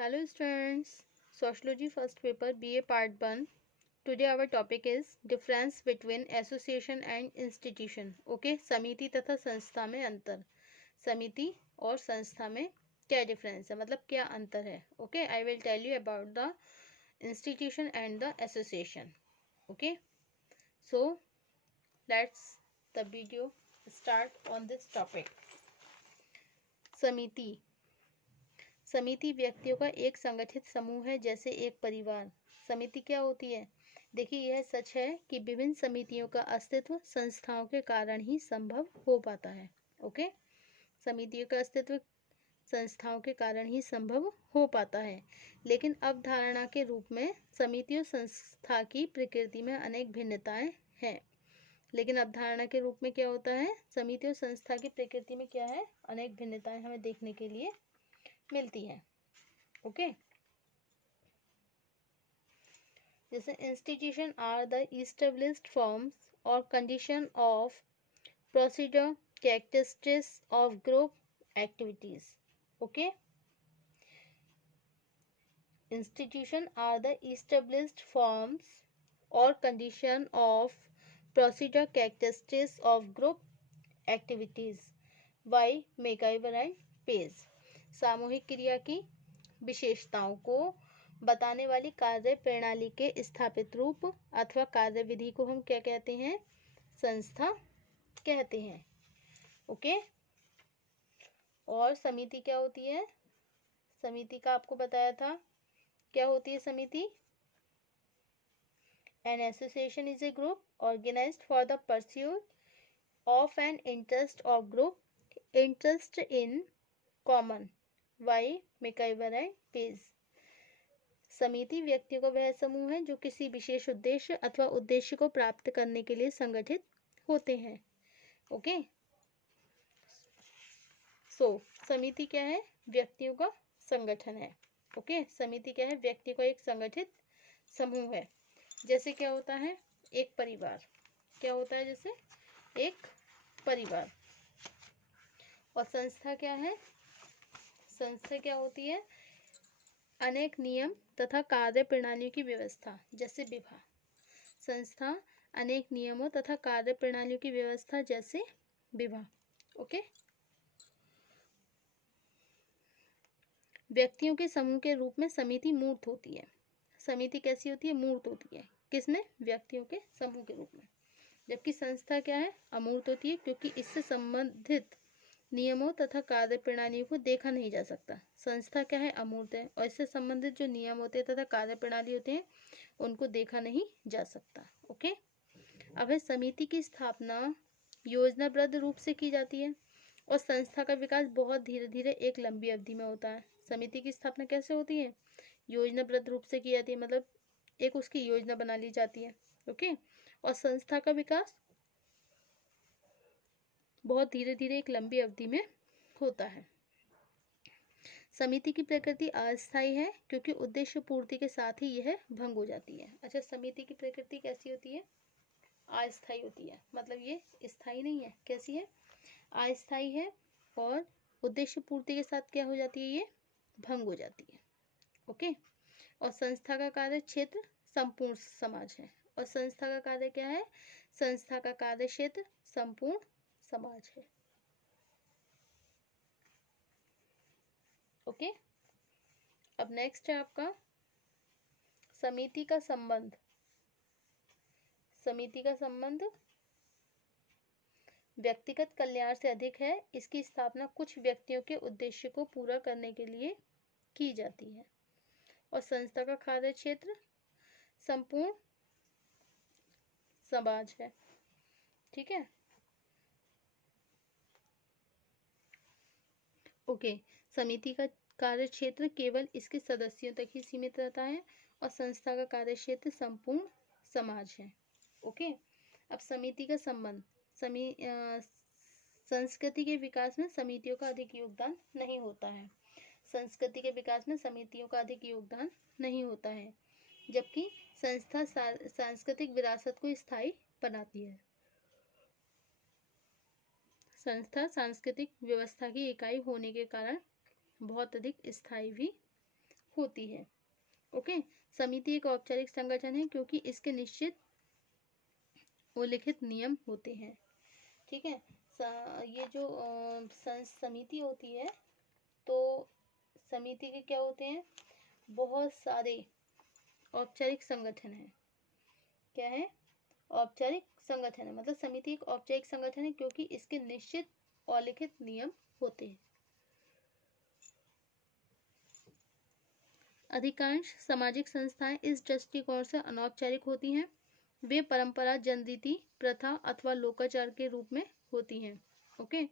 Hello students, Sociology first paper BA part 1. Today our topic is difference between association and institution. Okay, समिति तथा संस्था में अंतर. समिति और संस्था में क्या डिफरेंस है, मतलब क्या अंतर है. Okay, I will tell you about the institution and the association. Okay, so let's the video start on this topic. समिति. समिति व्यक्तियों का एक संगठित समूह है, जैसे एक परिवार. समिति क्या होती है? देखिए, यह सच है कि विभिन्न समितियों का अस्तित्व संस्थाओं के कारण ही संभव हो पाता है. ओके, समितियों का अस्तित्व संस्थाओं के कारण ही संभव हो पाता है. लेकिन अवधारणा के रूप में समिति और संस्था की प्रकृति में अनेक भिन्नताएं हैं. लेकिन अवधारणा के रूप में क्या होता है? समिति और संस्था की प्रकृति में क्या है? अनेक भिन्नताएं हमें देखने के लिए मिलती है. ओके, जैसे institution are the established forms और condition of procedure characteristics of group activities. Okay, institution are the established forms और condition of procedure characteristics of group activities by MacIver and Page. सामूहिक क्रिया की विशेषताओं को बताने वाली कार्य प्रणाली के स्थापित रूप अथवा कार्य विधि को हम क्या कहते हैं? संस्था कहते हैं. ओके, और समिति क्या होती है? समिति का आपको बताया था क्या होती है समिति? An association is a group organised for the pursuit of an interest of group interest in common by MacIver and Page. समिति व्यक्तियों का वह समूह है जो किसी विशेष उद्देश्य अथवा उद्देश्य को प्राप्त करने के लिए संगठित होते हैं. ओके, सो समिति क्या है? व्यक्तियों का संगठन है. ओके, समिति क्या है? व्यक्ति का एक संगठित समूह है. जैसे क्या होता है? एक परिवार. क्या होता है? जैसे एक परिवार. और संस्था क्या है? संस्था क्या होती है? अनेक नियम तथा कार्य प्रणालियों की व्यवस्था, जैसे विवाह. संस्था अनेक नियमों तथा कार्य प्रणालियों की व्यवस्था, जैसे विवाह. ओके, व्यक्तियों के समूह के रूप में समिति मूर्त होती है. समिति कैसी होती है? मूर्त होती है. किसने? व्यक्तियों के समूह के रूप में. जबकि संस्था क्या है? अमूर्त होती है, क्योंकि इससे संबंधित नियमों तथा कार्य प्रणालियों को देखा नहीं जा सकता. संस्था क्या है? अमूर्त है, और इससे संबंधित जो नियम होते हैं तथा कार्य प्रणाली होते हैं उनको देखा नहीं जा सकता. ओके, अब है समिति की स्थापना योजनाबद्ध रूप से की जाती है, और संस्था का विकास बहुत धीरे धीरे एक लंबी अवधि में होता है. समिति की स्थापना कैसे होती है? योजनाबद्ध रूप से की जाती है, मतलब एक उसकी योजना बना ली जाती है. ओके, और संस्था का विकास बहुत धीरे धीरे एक लंबी अवधि में होता है. समिति की प्रकृति अस्थायी है, क्योंकि उद्देश्य पूर्ति के साथ ही यह भंग हो जाती है. अच्छा, समिति की प्रकृति कैसी होती है? अस्थायी होती है, मतलब ये स्थायी नहीं है. कैसी है? अस्थायी है, और उद्देश्य पूर्ति के साथ क्या हो जाती है? ये भंग हो जाती है. ओके, और संस्था का कार्य क्षेत्र संपूर्ण समाज है. और संस्था का कार्य क्या है? संस्था का कार्य क्षेत्र संपूर्ण समाज है. ओके, अब नेक्स्ट है आपका समिति का संबंध. समिति का संबंध व्यक्तिगत कल्याण से अधिक है. इसकी स्थापना कुछ व्यक्तियों के उद्देश्य को पूरा करने के लिए की जाती है. और संस्था का कार्य क्षेत्र संपूर्ण समाज है. ठीक है. ओके, समिति का कार्य क्षेत्र केवल इसके सदस्यों तक ही सीमित रहता है, और संस्था का कार्य क्षेत्र संपूर्ण समाज है. ओके, अब समिति का संबंध. संस्कृति के विकास में समितियों का अधिक योगदान नहीं होता है. संस्कृति के विकास में समितियों का अधिक योगदान नहीं होता है, जबकि संस्था सांस्कृतिक विरासत को स्थायी बनाती है. संस्था सांस्कृतिक व्यवस्था की इकाई होने के कारण बहुत अधिक स्थायी भी होती है। ओके, समिति एक औपचारिक संगठन है क्योंकि इसके निश्चित उल्लिखित नियम होते हैं। ठीक है, ये जो समिति होती है, तो समिति के क्या होते हैं, बहुत सारे औपचारिक संगठन है। क्या है, औपचारिक संगठन है, मतलब समिति एक औपचारिक संगठन है क्योंकि इसके निश्चित और लिखित नियम होते हैं। अधिकांश सामाजिक संस्थाएं इस दृष्टिकोण से अनौपचारिक होती हैं। वे परंपरा, जनरीति, प्रथा अथवा लोकाचार के रूप में होती हैं। ओके,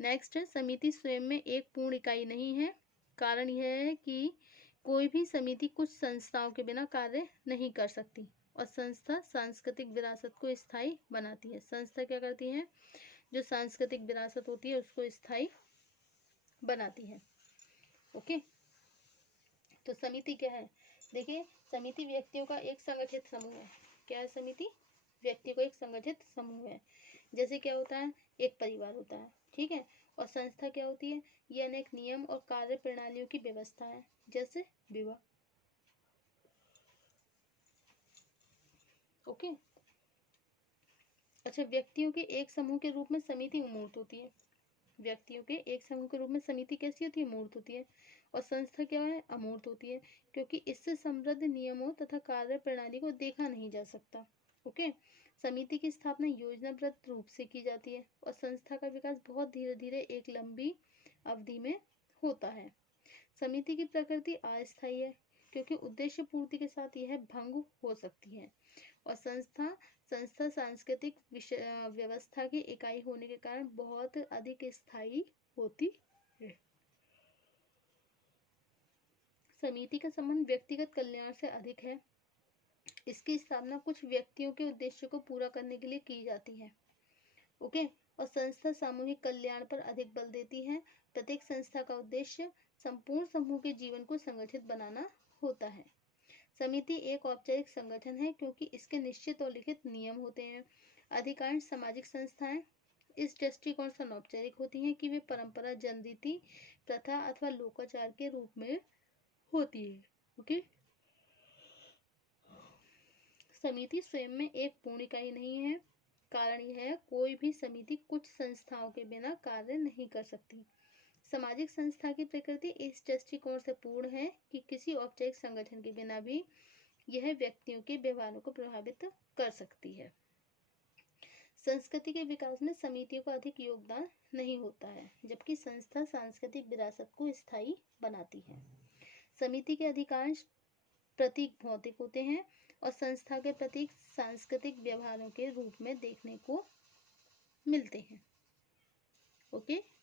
नेक्स्ट है, समिति स्वयं में एक पूर्ण इकाई नहीं है। कारण यह है कि कोई भी समिति कुछ संस्थाओं के बिना कार्य नहीं कर सकती और संस्था सांस्कृतिक विरासत को स्थायी बनाती है। संस्था क्या करती है, जो सांस्कृतिक विरासत होती है उसको स्थायी बनाती है। ओके, तो समिति क्या है, देखिए समिति व्यक्तियों का एक संगठित समूह है। क्या है समिति, व्यक्तियों का एक संगठित समूह है। जैसे क्या होता है, एक परिवार होता है, ठीक है, और संस्था क्या होती है, ये अनेक नियम और कार्य प्रणालियों की व्यवस्था है, जैसे विवाह। ओके, अच्छा, व्यक्तियों के एक समूह के रूप में समिति मूर्त होती है। व्यक्तियों के एक समूह के रूप में समिति कैसी होती है, मूर्त होती है। और संस्था क्या है, अमूर्त होती है, क्योंकि इससे समृद्ध नियमों तथा कार्य प्रणाली को देखा नहीं जा सकता। ओके, समिति की स्थापना योजनाबद्ध रूप से की जाती है और संस्था का विकास बहुत धीरे धीरे एक लंबी अवधि में होता है। समिति की प्रकृति अस्थायी है क्योंकि उद्देश्य पूर्ति के साथ यह भंग हो सकती है। और संस्था सांस्कृतिक व्यवस्था की इकाई होने के कारण बहुत अधिक स्थायी होती है। समिति का संबंध व्यक्तिगत कल्याण से अधिक है। इसकी स्थापना कुछ व्यक्तियों के उद्देश्य को पूरा करने के लिए की जाती है। ओके, और संस्था सामूहिक कल्याण पर अधिक बल देती है। प्रत्येक संस्था का उद्देश्य संपूर्ण समूह के जीवन को संगठित बनाना होता है। समिति एक औपचारिक संगठन है क्योंकि इसके निश्चित और लिखित नियम होते हैं। अधिकांश सामाजिक संस्थाएं इस दृष्टिकोण से अनौपचारिक होती हैं कि वे परंपरा, जनरीति, प्रथा अथवा लोकाचार के रूप में होती है। ओके, समिति स्वयं में एक पूर्ण इकाई नहीं है। कारण यह है, कोई भी समिति कुछ संस्थाओं के बिना कार्य नहीं कर सकती। सामाजिक संस्था की प्रकृति इस दृष्टिकोण से पूर्ण है कि किसी औपचारिक संगठन के बिना भी यह व्यक्तियों के व्यवहारों को प्रभावित कर सकती है। संस्कृति के विकास में समितियों का अधिक योगदान नहीं होता है, जबकि संस्था सांस्कृतिक विरासत को स्थायी बनाती है। समिति के अधिकांश प्रतीक भौतिक होते हैं और संस्था के प्रतीक सांस्कृतिक व्यवहारों के रूप में देखने को मिलते हैं। ओके,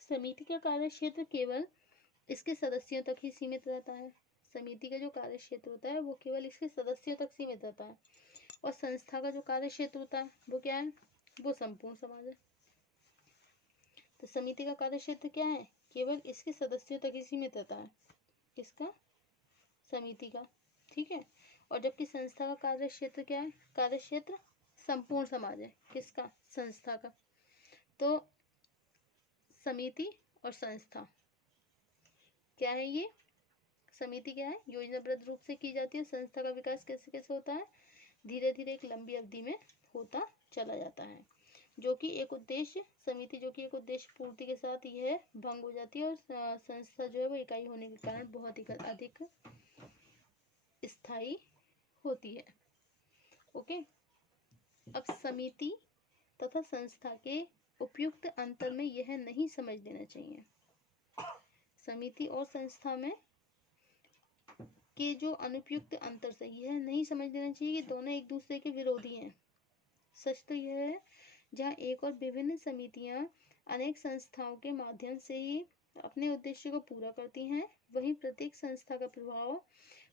समिति का कार्य क्षेत्र केवल इसके सदस्यों तक ही सीमित रहता है। समिति का जो कार्य क्षेत्र होता है वो केवल इसके सदस्यों तक सीमित रहता है। और संस्था का जो कार्य क्षेत्र होता है वो क्या है, वो संपूर्ण समाज है। तो समिति का कार्य क्षेत्र क्या है, केवल इसके सदस्यों तक ही सीमित रहता है। किसका, समिति का, ठीक है। और जबकि संस्था का कार्य क्षेत्र क्या है, कार्य क्षेत्र संपूर्ण समाज है। किसका, संस्था का। तो समिति और संस्था क्या है, ये समिति क्या है, योजनाबद्ध रूप से की जाती है। संस्था का विकास कैसे कैसे होता है, धीरे धीरे एक लंबी अवधि में होता चला जाता है, जो कि एक उद्देश्य, समिति जो कि एक उद्देश्य पूर्ति के साथ यह भंग हो जाती है। और संस्था जो है वो इकाई होने के कारण बहुत ही अधिक स्थायी होती है। ओके, अब समिति तथा संस्था के उपयुक्त अंतर में यह नहीं समझ लेना चाहिए, समिति और संस्था में के जो अनुपयुक्त अंतर से यह नहीं समझ लेना चाहिए कि दोनों एक दूसरे के विरोधी हैं। सच तो यह है, जहाँ एक और विभिन्न समितियां अनेक संस्थाओं के माध्यम से ही अपने उद्देश्य को पूरा करती हैं, वहीं प्रत्येक संस्था का प्रभाव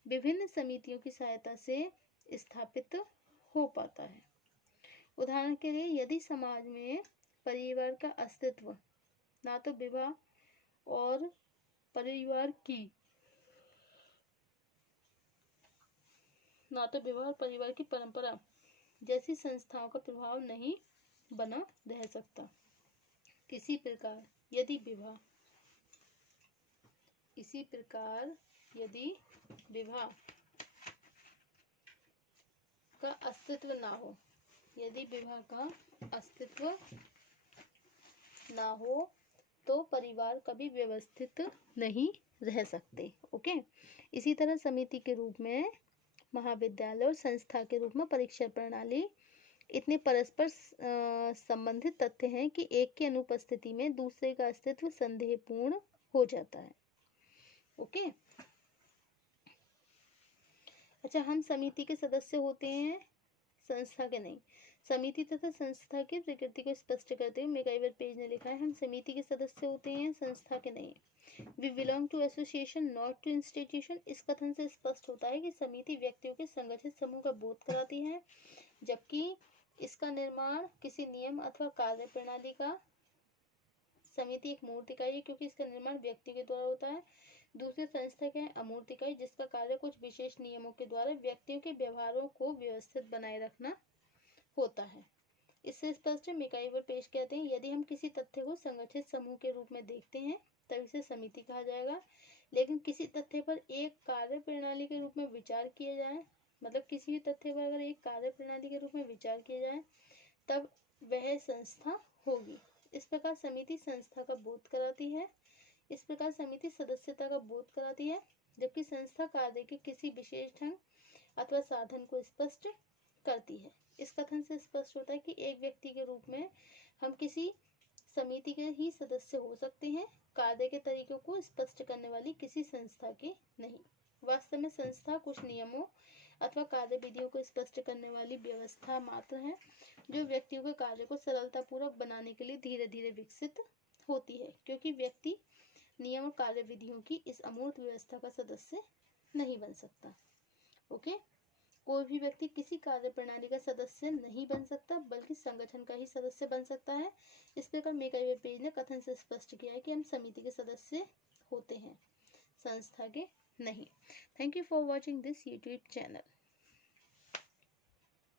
विभिन्न समितियों की सहायता से स्थापित हो पाता है। उदाहरण के लिए, यदि समाज में परिवार का अस्तित्व ना तो विवाह और परिवार की परंपरा जैसी संस्थाओं का प्रभाव नहीं बना रह सकता। इसी प्रकार यदि विवाह का अस्तित्व ना हो, यदि विवाह का अस्तित्व ना हो तो परिवार कभी व्यवस्थित नहीं रह सकते। ओके। इसी तरह समिति के रूप में, महाविद्यालय और संस्था के रूप में परीक्षा प्रणाली इतने परस्पर संबंधित तथ्य हैं कि एक की अनुपस्थिति में दूसरे का अस्तित्व संदेहपूर्ण हो जाता है। ओके। अच्छा, हम समिति के सदस्य होते हैं, संस्था के नहीं। समिति तथा संस्था की प्रकृति को स्पष्ट करते हुए मैकाइवर पेज ने लिखा है, हम समिति के सदस्य होते हैं, संस्था के नहीं। We belong to association not to institution. इस कथन से स्पष्ट होता है कि समिति व्यक्तियों के संगठित समूह का बोध कराती है, जबकि इसका निर्माण किसी नियम अथवा कार्य प्रणाली का, समिति एक मूर्त इकाई है क्योंकि इसका निर्माण व्यक्ति के द्वारा होता है। दूसरी संस्था क्या है? अमूर्त इकाई, जिसका कार्य कुछ विशेष नियमों के द्वारा व्यक्तियों के व्यवहारों को व्यवस्थित बनाए रखना होता है। इससे स्पष्ट है, मैकाइवर पेज कहते हैं, यदि हम किसी तथ्य को संगठित समूह के रूप में देखते हैं तब इसे समिति कहा जाएगा, लेकिन किसी तथ्य पर एक कार्य प्रणाली के रूप में विचार किया जाए, मतलब किसी भी तथ्य पर अगर एक कार्य प्रणाली के रूप में विचार किया जाए तब वह संस्था होगी। इस प्रकार समिति संस्था का बोध कराती है, इस प्रकार समिति सदस्यता का बोध कराती है, जबकि संस्था कार्य के किसी विशेष ढंग अथवा साधन को स्पष्ट करती है। इस कथन से स्पष्ट होता है कि एक व्यक्ति के रूप में हम किसी समिति के ही सदस्य हो सकते हैं, कार्य के तरीकों को स्पष्ट करने वाली किसी संस्था के नहीं। वास्तव में संस्था कुछ नियमों अथवा कार्य विधियों को स्पष्ट करने वाली व्यवस्था मात्र है, जो व्यक्तियों के कार्य को सरलतापूर्वक बनाने के लिए धीरे धीरे विकसित होती है, क्योंकि व्यक्ति नियम और कार्य विधियों की इस अमूर्त व्यवस्था का सदस्य नहीं बन सकता। ओके। कोई भी व्यक्ति किसी कार्य प्रणाली का सदस्य नहीं बन सकता, बल्कि संगठन का ही सदस्य बन सकता है। इस प्रकार मैकाइवर पेज ने कथन से स्पष्ट किया है कि हम समिति के सदस्य होते हैं, संस्था के नहीं। Thank you for watching this YouTube channel.